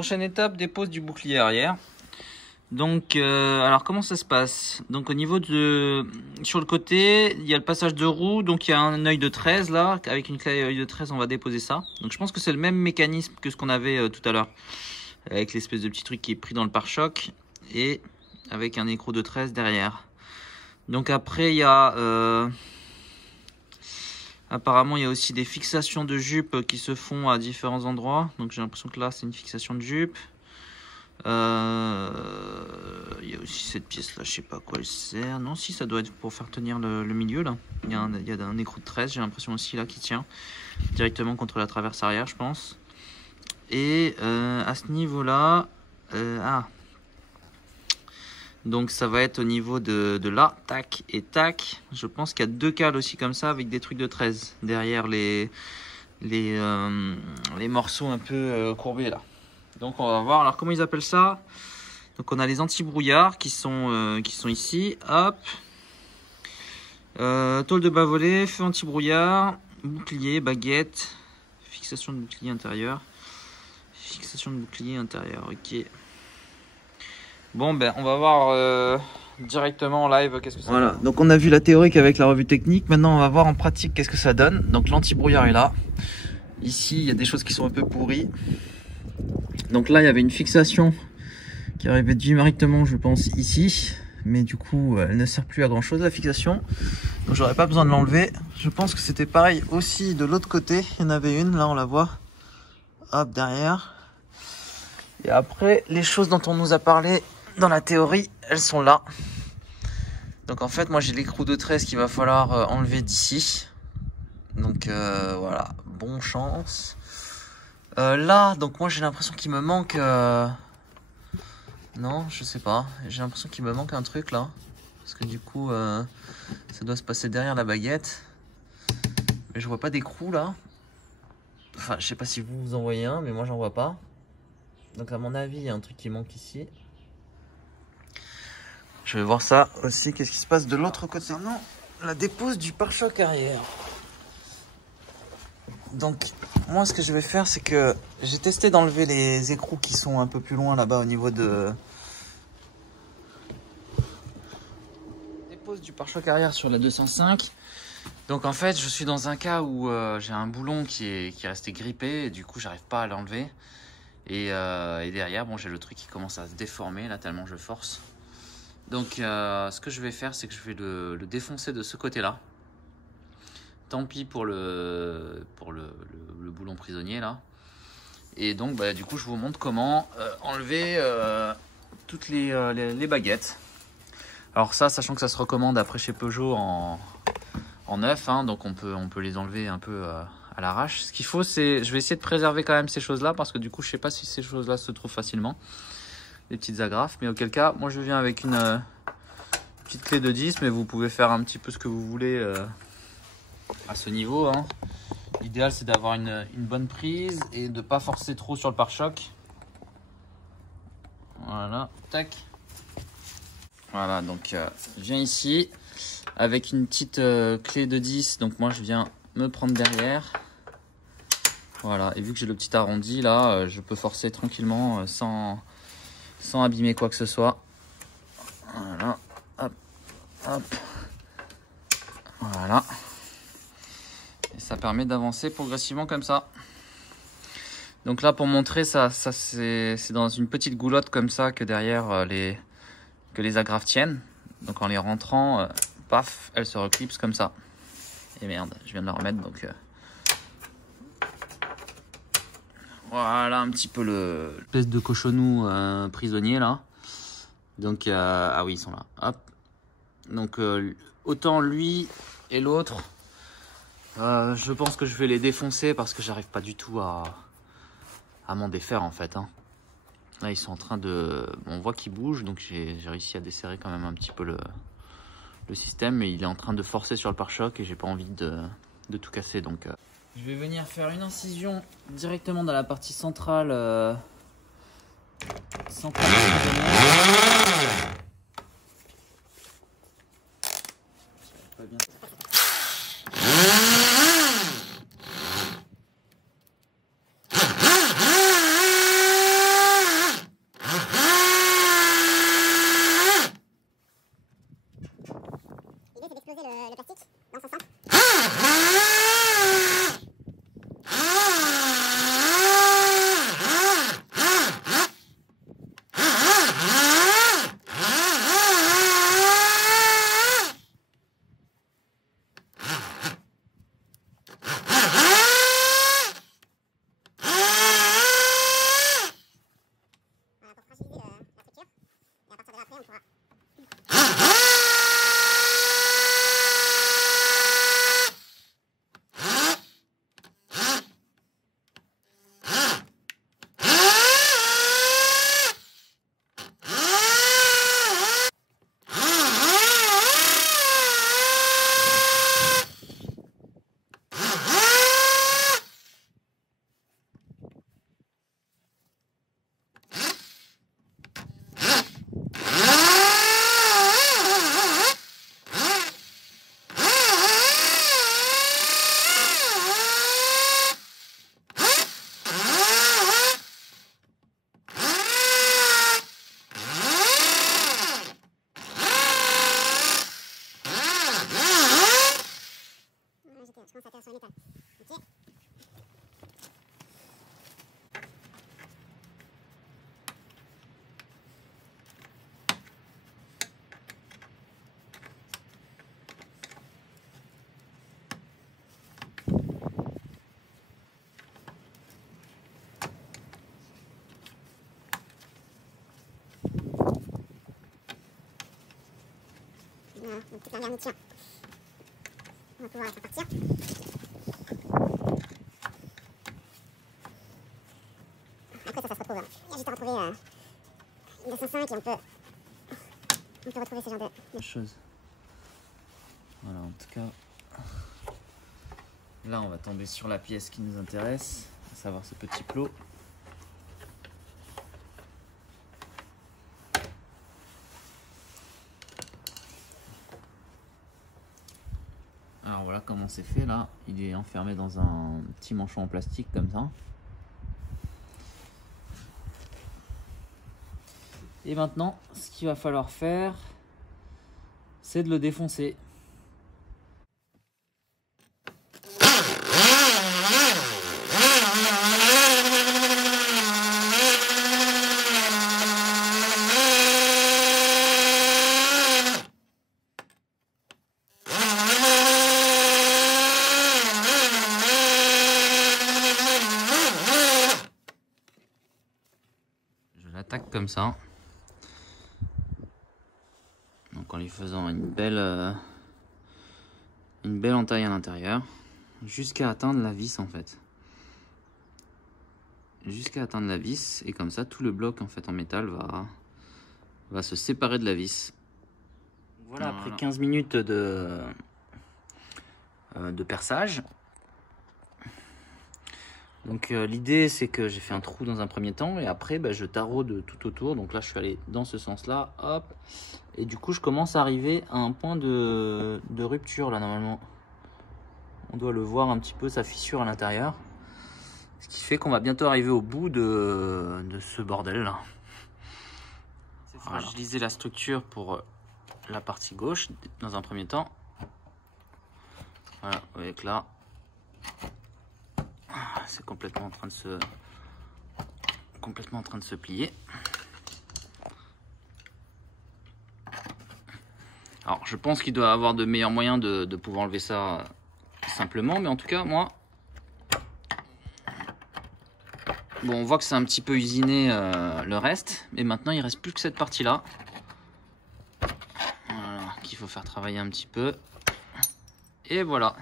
prochaine étape, dépose du bouclier arrière. Donc, alors comment ça se passe? Donc au niveau de, sur le côté, il y a le passage de roue, donc il y a un œil de 13 là, avec une clé œil de 13 on va déposer ça. Donc je pense que c'est le même mécanisme que ce qu'on avait tout à l'heure, avec l'espèce de petit truc qui est pris dans le pare-choc, et avec un écrou de 13 derrière. Donc après il y a, apparemment il y a aussi des fixations de jupe qui se font à différents endroits. Donc j'ai l'impression que là c'est une fixation de jupe. Il y a aussi cette pièce là, je sais pas à quoi elle sert. Non, si, ça doit être pour faire tenir le milieu là. Il y a un écrou de 13, j'ai l'impression aussi là, qui tient directement contre la traverse arrière, je pense. Et à ce niveau là, donc ça va être au niveau de là, tac et tac. Je pense qu'il y a deux cales aussi comme ça avec des trucs de 13 derrière les morceaux un peu courbés là. Donc on va voir, alors comment ils appellent ça? Donc on a les anti-brouillards qui sont ici, hop. Tôle de bas volet, feu anti-brouillard, bouclier, baguette, fixation de bouclier intérieur. Fixation de bouclier intérieur, ok. Bon ben on va voir directement en live qu'est-ce que ça donne. Donc on a vu la théorique avec la revue technique, maintenant on va voir en pratique qu'est-ce que ça donne. Donc l'anti-brouillard est là. Ici il y a des choses qui sont un peu pourries. Donc là, il y avait une fixation qui arrivait directement, je pense, ici. Mais du coup, elle ne sert plus à grand chose, la fixation. Donc j'aurais pas besoin de l'enlever. Je pense que c'était pareil aussi de l'autre côté. Il y en avait une, là, on la voit. Hop, derrière. Et après, les choses dont on nous a parlé dans la théorie, elles sont là. Donc en fait, moi, j'ai l'écrou de 13 qu'il va falloir enlever d'ici. Donc voilà, bon chance. Là, donc moi j'ai l'impression qu'il me manque... Non, je sais pas. J'ai l'impression qu'il me manque un truc là. Parce que du coup, ça doit se passer derrière la baguette. Mais je vois pas d'écrou là. Enfin, je sais pas si vous en voyez un, mais moi j'en vois pas. Donc à mon avis, il y a un truc qui manque ici. Je vais voir ça aussi. Qu'est-ce qui se passe de l'autre côté? Non, la dépose du pare-choc arrière. Donc moi ce que je vais faire, c'est que j'ai testé d'enlever les écrous qui sont un peu plus loin là-bas au niveau de dépose du pare-choc arrière sur la 205. Donc en fait je suis dans un cas où j'ai un boulon qui est resté grippé et du coup j'arrive pas à l'enlever. Et derrière bon, j'ai le truc qui commence à se déformer là tellement je force. Donc ce que je vais faire, c'est que je vais le défoncer de ce côté là. Tant pis pour le boulon prisonnier là. Et donc bah, du coup je vous montre comment enlever toutes les baguettes. Alors ça, sachant que ça se recommande après chez Peugeot en neuf, hein, donc on peut les enlever un peu à l'arrache. Ce qu'il faut, c'est, je vais essayer de préserver quand même ces choses là, parce que du coup je sais pas si ces choses là se trouvent facilement, les petites agrafes. Mais auquel cas, moi je viens avec une petite clé de 10, mais vous pouvez faire un petit peu ce que vous voulez à ce niveau, hein. L'idéal c'est d'avoir une bonne prise et de pas forcer trop sur le pare-choc. Voilà, tac. Voilà, donc je viens ici avec une petite clé de 10, donc moi je viens me prendre derrière. Voilà, et vu que j'ai le petit arrondi là, je peux forcer tranquillement sans abîmer quoi que ce soit. Voilà, hop, hop. Voilà. Et ça permet d'avancer progressivement comme ça. Donc là, pour montrer ça c'est dans une petite goulotte comme ça que derrière que les agrafes tiennent. Donc en les rentrant, paf, elles se reclipsent comme ça. Et merde, je viens de la remettre, donc voilà un petit peu le espèce de cochonou prisonnier là. Donc ah oui, ils sont là. Hop. Donc autant lui et l'autre, je pense que je vais les défoncer parce que j'arrive pas du tout à m'en défaire en fait, hein. Là ils sont en train de... On voit qu'ils bougent, donc j'ai réussi à desserrer quand même un petit peu le système, mais il est en train de forcer sur le pare-choc et j'ai pas envie de tout casser, donc... Je vais venir faire une incision directement dans la partie centrale. Pas bien. toute la garniture. On va pouvoir la faire partir. Après ça se retrouve. Il y a juste à retrouver une 205 et on peut retrouver ce genre de choses. Voilà, en tout cas, là on va tomber sur la pièce qui nous intéresse, à savoir ce petit plot. Alors voilà comment c'est fait là, il est enfermé dans un petit manchon en plastique comme ça. Et maintenant, ce qu'il va falloir faire, c'est de le défoncer. Je l'attaque comme ça. Donc en lui faisant une belle entaille à l'intérieur, jusqu'à atteindre la vis en fait. Jusqu'à atteindre la vis, et comme ça tout le bloc en fait en métal va se séparer de la vis. Voilà, après 15 minutes de perçage. Donc l'idée c'est que j'ai fait un trou dans un premier temps et après je taraude tout autour. Donc là je suis allé dans ce sens là, hop, et du coup je commence à arriver à un point de rupture là normalement. On doit le voir un petit peu, sa fissure à l'intérieur. Ce qui fait qu'on va bientôt arriver au bout de ce bordel là. C'est fragiliser la structure pour la partie gauche dans un premier temps. Voilà, vous voyez que là c'est complètement en train de se plier. Alors je pense qu'il doit avoir de meilleurs moyens de pouvoir enlever ça simplement, mais en tout cas moi, bon, on voit que c'est un petit peu usiné le reste, mais maintenant il reste plus que cette partie là, voilà, qu'il faut faire travailler un petit peu. Et voilà,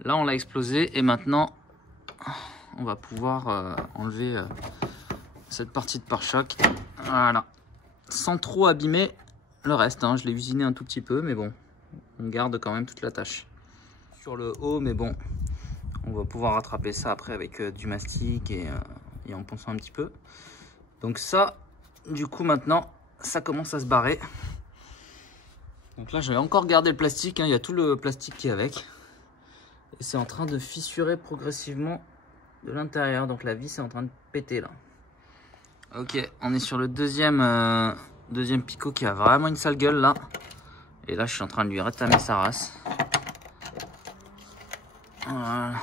là on l'a explosé et maintenant on va pouvoir enlever cette partie de pare-choc, voilà, sans trop abîmer le reste, hein. Je l'ai usiné un tout petit peu, mais bon, on garde quand même toute la tâche sur le haut, mais bon, on va pouvoir rattraper ça après avec du mastic et en ponçant un petit peu. Donc ça, du coup maintenant, ça commence à se barrer. Donc là, j'avais encore gardé le plastique, hein. Il y a tout le plastique qui est avec. Et c'est en train de fissurer progressivement de l'intérieur. Donc la vis est en train de péter là. Ok, on est sur le deuxième picot qui a vraiment une sale gueule là. Et là, je suis en train de lui rétamer sa race. Voilà.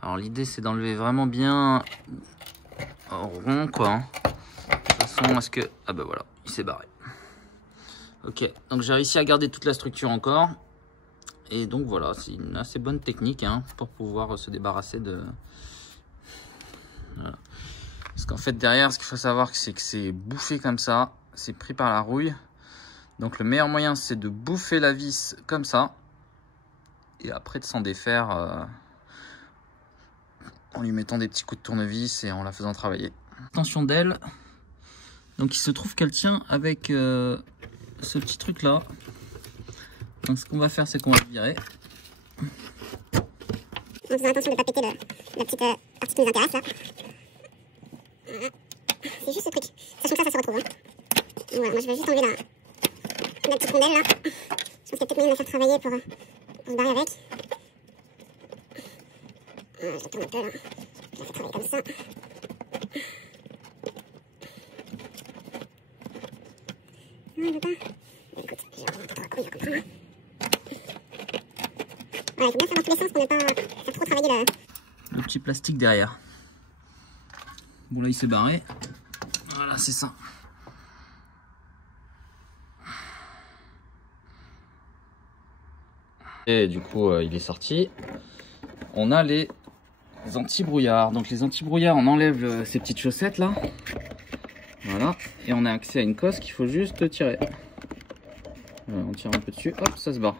Alors l'idée, c'est d'enlever vraiment bien rond quoi, hein. De toute façon, est-ce que... Ah bah voilà, il s'est barré. Ok, donc j'ai réussi à garder toute la structure encore. Et donc voilà, c'est une assez bonne technique, hein, pour pouvoir se débarrasser de... Voilà. Parce qu'en fait derrière, ce qu'il faut savoir, c'est que c'est bouffé comme ça, c'est pris par la rouille. Donc le meilleur moyen, c'est de bouffer la vis comme ça. Et après de s'en défaire en lui mettant des petits coups de tournevis et en la faisant travailler. Attention d'elle. Donc il se trouve qu'elle tient avec ce petit truc là. Donc ce qu'on va faire, c'est qu'on va le virer. En faisant attention de ne pas péter la petite partie qui nous intéresse là. Voilà. C'est juste ce truc. Sachant que ça se retrouve. Hein. Voilà, moi je vais juste enlever la petite rondelle là. Je pense qu'il y a peut-être moyen de la faire travailler pour se barrer avec. Voilà, je la tourne un peu là. Je la fais travailler comme ça. Non, il veut pas. Écoute, je vais remonter trop. Oui, il va comprendre. Voilà, il faut bien faire dans tous les sens pour ne pas faire trop travailler le petit plastique derrière. Bon là il s'est barré. Voilà, c'est ça. Et du coup il est sorti. On a les anti-brouillards. Donc les anti-brouillards, on enlève ces petites chaussettes là. Voilà. Et on a accès à une cosse qu'il faut juste tirer. Voilà, on tire un peu dessus, hop, ça se barre.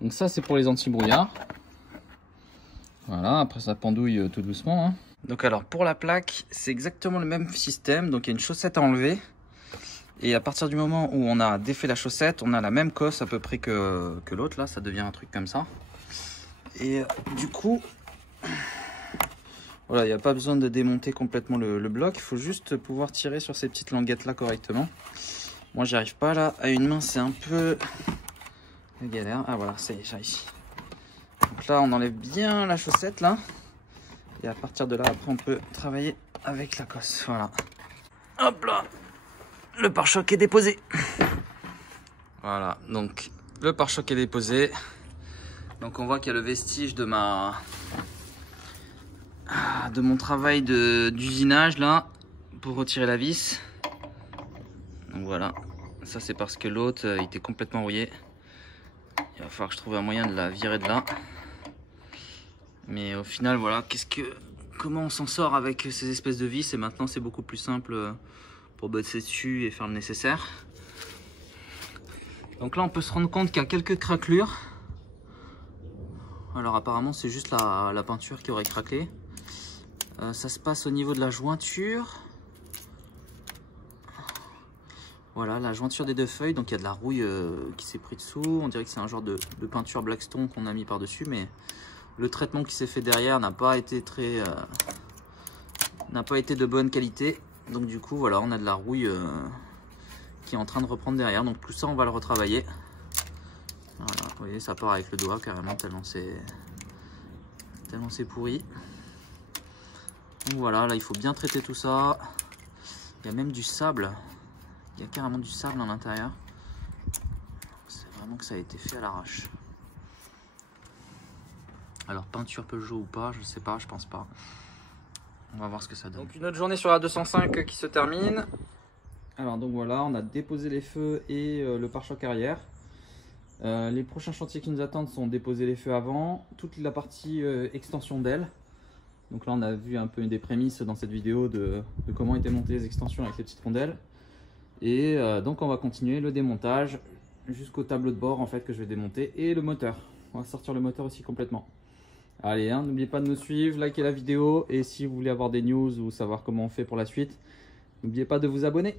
Donc ça c'est pour les anti-brouillards. Voilà, après ça pendouille tout doucement. Hein. Donc alors pour la plaque, c'est exactement le même système. Donc il y a une chaussette à enlever. Et à partir du moment où on a défait la chaussette, on a la même cosse à peu près que l'autre. Là, ça devient un truc comme ça. Et du coup, voilà, il n'y a pas besoin de démonter complètement le bloc. Il faut juste pouvoir tirer sur ces petites languettes là correctement. Moi, j'y arrive pas là. À une main, c'est un peu galère. Ah voilà, ça y est, j'ai réussi. Donc là, on enlève bien la chaussette là. Et à partir de là, après, on peut travailler avec la cosse. Voilà. Hop là. Le pare-choc est déposé. Voilà, donc le pare-choc est déposé. Donc on voit qu'il y a le vestige de mon travail d'usinage là pour retirer la vis. Donc voilà, ça c'est parce que l'autre il était complètement rouillé. Il va falloir que je trouve un moyen de la virer de là. Mais au final voilà, comment on s'en sort avec ces espèces de vis, et maintenant c'est beaucoup plus simple pour bosser dessus et faire le nécessaire. Donc là on peut se rendre compte qu'il y a quelques craquelures. Alors apparemment c'est juste la peinture qui aurait craqué. Ça se passe au niveau de la jointure. Voilà, la jointure des deux feuilles. Donc il y a de la rouille qui s'est pris dessous. On dirait que c'est un genre de peinture Blackstone qu'on a mis par dessus, mais le traitement qui s'est fait derrière n'a pas été de bonne qualité. Donc du coup voilà, on a de la rouille qui est en train de reprendre derrière. Donc tout ça on va le retravailler. Voilà, vous voyez, ça part avec le doigt carrément tellement c'est pourri. Donc voilà, là il faut bien traiter tout ça. Il y a même du sable. Il y a carrément du sable à l'intérieur. C'est vraiment que ça a été fait à l'arrache. Alors peinture Peugeot ou pas, je sais pas, je pense pas. On va voir ce que ça donne. Donc une autre journée sur la 205 qui se termine. Alors donc voilà, on a déposé les feux et le pare-choc arrière. Les prochains chantiers qui nous attendent sont déposer les feux avant, toute la partie extension d'aile. Donc là on a vu un peu des prémices dans cette vidéo de comment étaient montées les extensions avec les petites rondelles. Et donc on va continuer le démontage jusqu'au tableau de bord en fait que je vais démonter, et le moteur. On va sortir le moteur aussi complètement. Allez, hein, n'oubliez pas de nous suivre, likez la vidéo, et si vous voulez avoir des news ou savoir comment on fait pour la suite, n'oubliez pas de vous abonner.